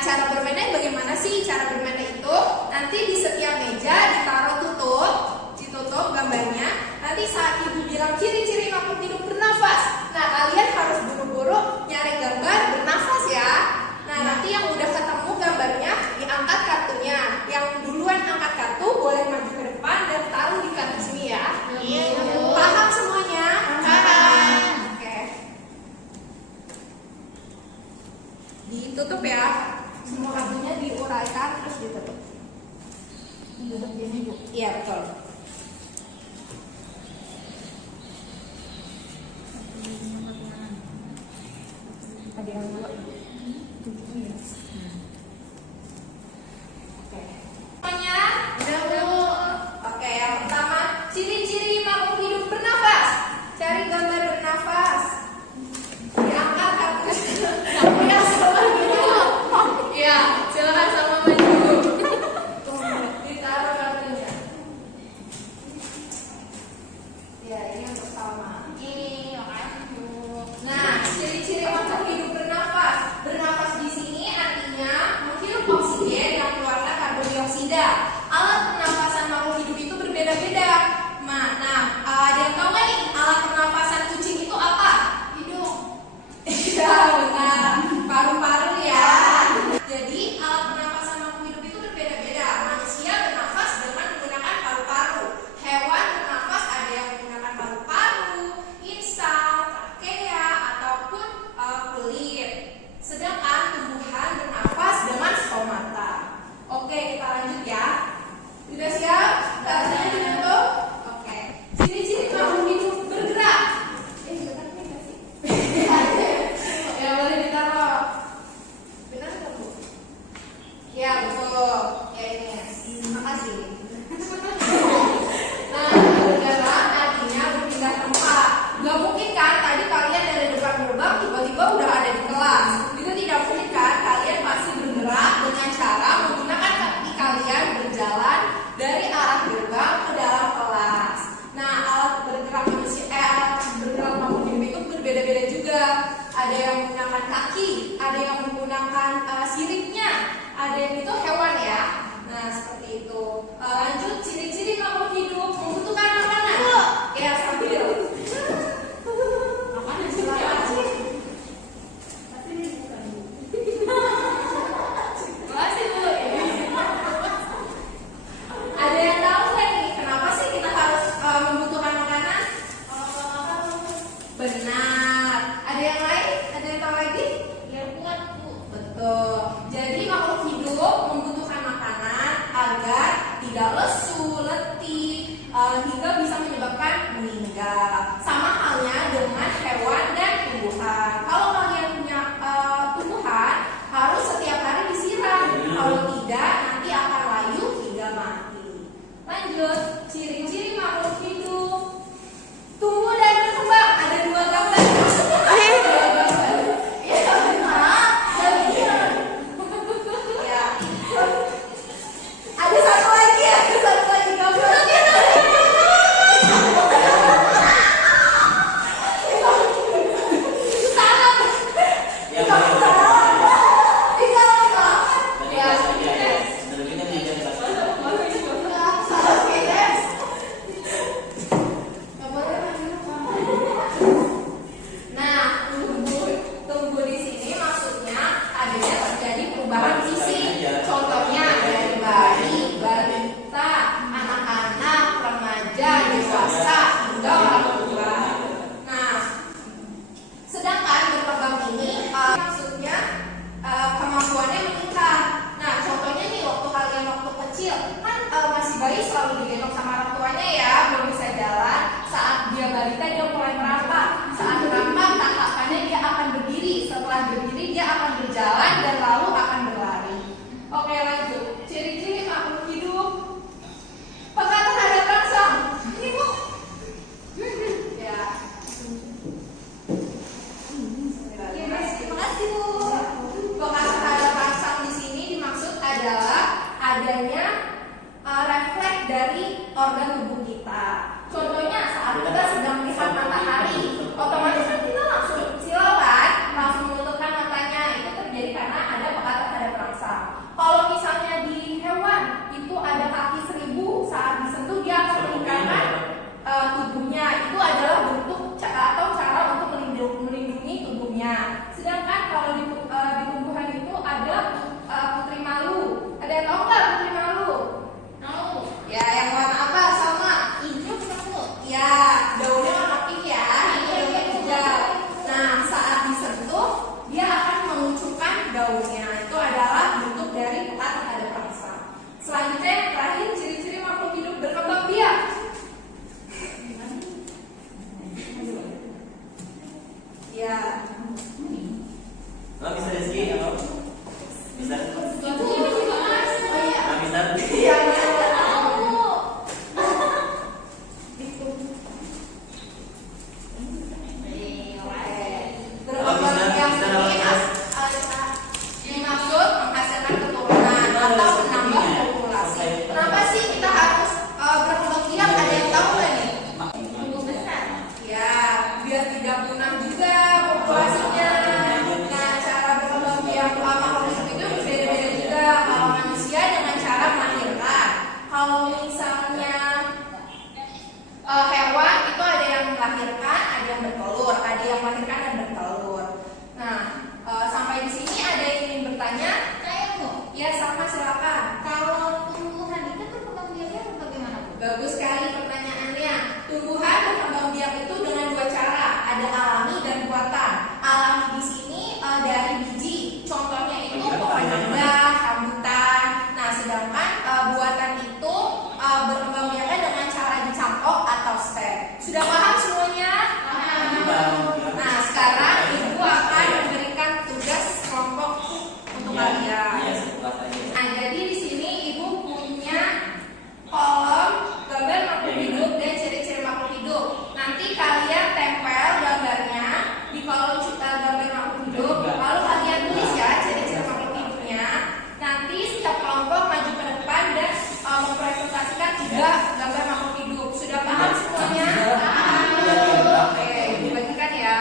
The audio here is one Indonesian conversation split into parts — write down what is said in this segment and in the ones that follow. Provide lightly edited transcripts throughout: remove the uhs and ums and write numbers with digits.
cara bermainnya bagaimana sih? Cara bermainnya itu nanti di setiap meja ditaruh ditutup gambarnya. Nanti saat ibu bilang ciri-ciri makhluk hidup bernafas, nah kalian harus buru-buru nyari gambar bernafas ya. Nah nanti yang udah ketemu gambarnya diangkat kartunya. Yang duluan angkat kartu boleh maju ke depan dan taruh di kartu sini ya. Paham semuanya? Paham. Oke. Ditutup ya. Semua kartunya diuraikan terus ditutup. Ditutup gini Bu. Iya betul. Ada yang dua. Oke. Semuanya udah Bu. Oke, yang pertama ciri-ciri makhluk hidup bernafas. Cari gambar bernafas. Diangkat kartunya. Ya, sama gitu. Ya, silakan sama maju. Ditaruh kartunya. Ya, ini yang pertama. Ini makasih Bu. Nah, ciri-ciri makhluk hidup bernafas. Bernafas di sini artinya menghirup oksigen yang mengeluarkan karbon dioksida. Alat pernafasan makhluk hidup itu berbeda-beda. Nah, ada yang tahu nggak nih alat pernafasan kucing itu apa? Hidung. Iya, benar. Paru-paru ya. Jadi alat pernafasan makhluk hidup itu berbeda-beda. Manusia bernafas dengan menggunakan paru-paru. Hewan bernafas ada yang menggunakan paru-paru, insang, trakea, ataupun kulit. Sedangkan tumbuhan bernafas dengan stomata. Oke, kita lanjut ya. Sudah siap? Bahasanya ditutup? Oke. Ciri-ciri makhluk hidup bergerak. Benar nggak sih? Ya boleh ditaruh. Benar nggak Bu? Ya betul. Ya ini. Makasih. Nah, bergerak artinya berpindah tempat. Gak mungkin kan tadi kalian dari depan gerbang tiba-tiba udah ada di kelas. Itu tidak mungkin kan? Kalian pasti bergerak dengan cara menggunakan kaki kalian berjalan dari arah gerbang ke dalam kelas. Nah, alat bergerak manusia, alat bergerak makhluk hidup itu berbeda-beda juga. Ada yang menggunakan kaki, ada yang menggunakan siripnya, ada yang itu hewan ya. Nah, seperti itu. Lanjut, ciri-ciri makhluk hidup membutuhkan makanan. Ya, sambil. Makanan silakan. Tapi ini bukan. Makasih Bu. Ada yang tahu nggak nih kenapa sih kita harus membutuhkan makanan? Benar. Ada yang lain? Ada yang tahu lagi? Ya buat Bu. Betul. Jadi makhluk hidup membutuhkan makanan agar tidak lesu, letih, hingga bisa menyebabkan meninggal. Sama halnya dengan hewan dan tumbuhan. Kalau kalian punya tumbuhan, harus setiap hari disiram. Kalau tidak, nanti akan layu hingga mati. Lanjut, ciri-ciri makhluk hidup tumbuh dan berkembang. Ada dua gambar. Ya, benar. Ya. Ada satu lagi gambar. Tumbuh di sini maksudnya adanya terjadi perubahan fisik. Contohnya dari bayi, balita, anak-anak, remaja, dewasa, hingga orang tua. Nah, sedangkan berkembang ini maksudnya kemampuannya meningkat. Nah, contohnya nih waktu kecil kan masih bayi selalu digendong sama orang tuanya ya, belum bisa jalan. Saat dia balita dia mulai merapat. Saat merapat tahapannya dia akan berdiri. Setelah berdiri dia akan berjalan dan lalu akan berlari. Oke, lanjut. Ciri-ciri makhluk hidup peka terhadap rangsang. Ini Bu. Ya. Terima kasih Bu. Peka terhadap rangsang di sini dimaksud adalah adanya refleks dari organ tubuh kita. Contohnya saat kita sedang melihat matahari, otomatis kita langsung silau kan, langsung menutupkan matanya. Itu terjadi karena ada peka terhadap rangsang. Dimaksud menghasilkan keturunan atau menambah populasi. Kenapa sih kita harus berkembang biak? Ada yang tahu nggak nih? Ya, biar tidak punah juga populasinya. Nah, cara berkembang biak makhluk hidup itu berbeda-beda juga. Kalau manusia dengan cara melahirkan. Kalau misalnya hewan itu ada yang melahirkan, ada yang bertelur, ada yang melahirkan dan bertelur. Nah, sampai di sini ada yang ingin bertanya? Saya Bu, Ya, sama silakan. kalau tumbuhan itu berkembang biaknya bagaimana Bu? Bagus sekali pertanyaannya. Tumbuhan berkembang biak itu dengan dua cara, ada alami dan buatan. Alami di sini dari biji, contohnya itu pohon mangga, rambutan. Nah, sedangkan buatan itu berkembang biaknya dengan cara dicangkok atau stem. Sudah paham semuanya? Nah, sekarang Ibu akan memberikan tugas kelompok untuk kalian. Nah, jadi di sini Ibu punya kolom gambar makhluk hidup dan ciri-ciri makhluk hidup. Nanti kalian tempel gambarnya di kolom gambar makhluk hidup. Lalu kalian tulis ya ciri-ciri makhluk hidupnya. Nanti setiap kelompok maju ke depan dan mempresentasikan 3 gambar makhluk hidup. Sudah paham semuanya? Oke, dibagikan ya.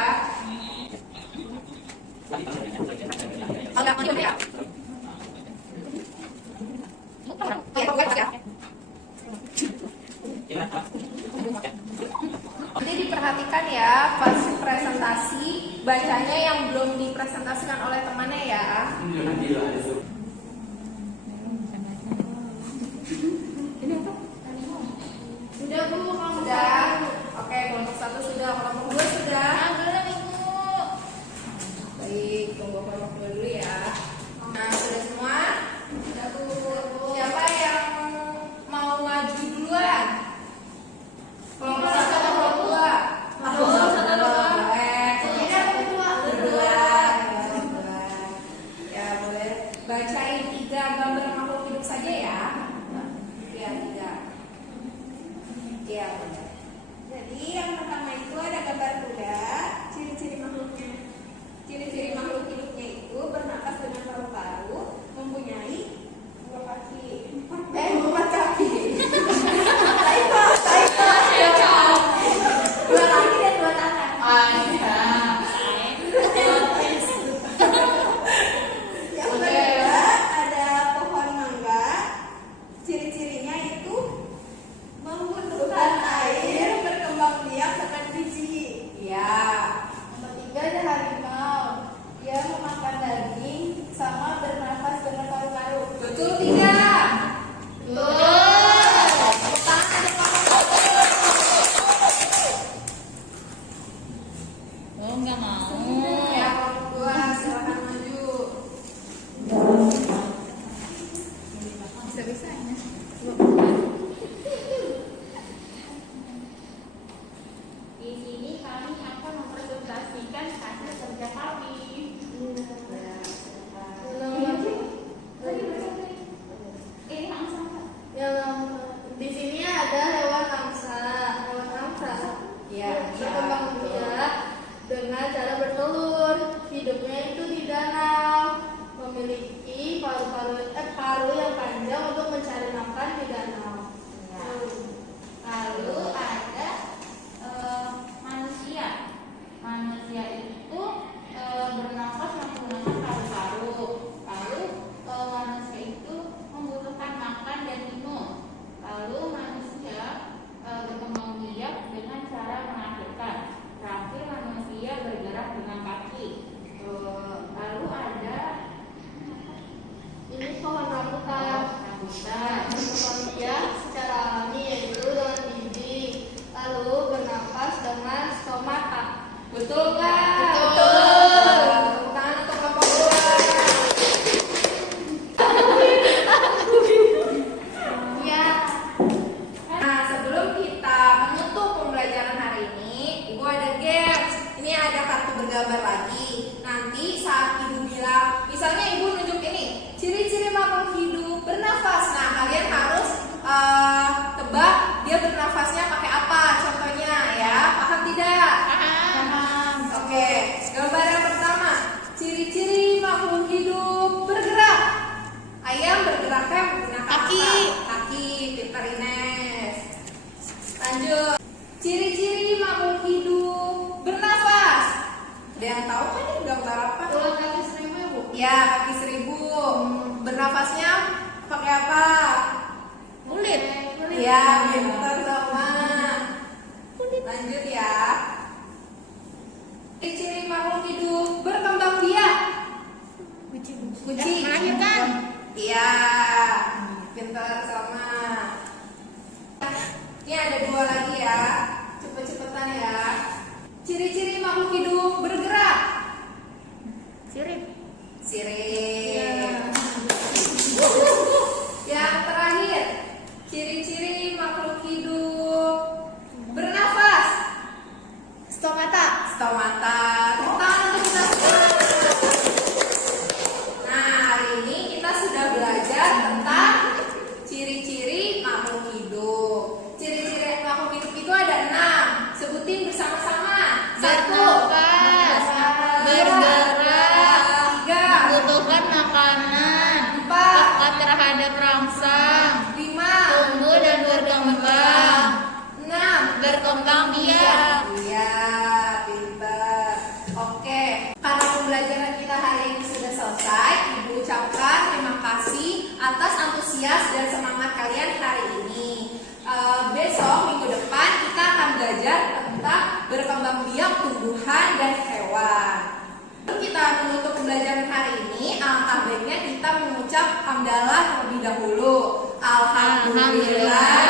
Jadi diperhatikan ya pas presentasi, bacanya yang belum dipresentasikan oleh temannya ya. Sudah Bu, sudah. Oke, kelompok 1 sudah, kelompok 2 sudah. Belum Ibu. Baik, tunggu kelompok 2 dulu ya. Nah, sudah semua? Sudah Bu. Siapa yang mau maju duluan? Kelompok 1 atau kelompok 2? Boleh. Ini apa kedua? Berdua. Ya, boleh. Bacain 3 gambar makhluk hidup saja ya. Ya, 3. Ya, boleh. Jadi yang pertama itu ada gambar kuda, ciri-ciri makhluknya. Ciri-ciri makhluk hidupnya itu bernapas dengan paru-paru, mempunyai 2 kaki. 4 kaki. Taiko. 2 kaki dan 2 tangan. Yang kedua ada pohon mangga. Ciri-cirinya itu membutuhkan air, berkembang biak seperti biji. Ya. Yang ketiga ada harimau. Dia memakan daging sama bernafas dengan paru-paru. Betul tidak? Oh, enggak mau. Ya, kelompok 2 silakan maju. Bisa-bisanya. Di sini kami akan mempresentasikan hasil kerja kami. Ini langsung Pak. Di sini ada hewan angsa. Ya, Berkembang biak dengan cara bertelur. Hidupnya itu di danau. Memiliki paru yang panjang untuk mencari makan di danau. Lalu ada manusia. Manusia itu bernafas menggunakan paru-paru. Lalu manusia itu membutuhkan makan dan minum. Lalu manusia berkembang biak dengan cara melahirkan. Terakhir manusia bergerak dengan kaki. Lalu ada Ini pohon rambutan. rambutan. Berkembang biak secara alami yaitu dengan biji. Lalu bernafas dengan stomata. betul nggak? Betul. Tepuk tangan untuk kelompok 2. Ya. Nah, sebelum kita menutup pembelajaran hari ini, Ibu ada games. Ini ada kartu bergambar lagi. Nanti saat Ibu bilang, misalnya Ibu nunjuk ini, pakai apa? Kulit. Ya, pintar sama. Lanjut ya. Ciri-ciri makhluk hidup berkembang biak. Kucing. Melahirkan. Iya, pintar sama. Ini ada 2 lagi ya. Cepet-cepetan ya. Ciri-ciri makhluk hidup bergerak. Sirip. Sirip. Yang terakhir, ciri-ciri makhluk hidup bernafas. Stomata. Stomata. Tepuk tangan untuk kita semua. Nah, hari ini kita sudah belajar tentang ciri-ciri makhluk hidup. Ciri-ciri makhluk hidup itu ada 6. Sebutin bersama-sama. 1. Bernafas. Bergerak. 3. Membutuhkan makanan. 4. Peka terhadap rangsang. 5. Tumbuh dan berkembang. 6. Berkembang biak. Iya, pintar. Oke, karena pembelajaran kita hari ini sudah selesai, Ibu ucapkan terima kasih atas antusias dan semangat kalian hari ini. Besok minggu depan kita akan belajar tentang berkembang biak tumbuhan dan hewan. Sebelum kita menutup pembelajaran hari ini, alangkah baiknya kita mengucap hamdalah terlebih dahulu. Alhamdulillah.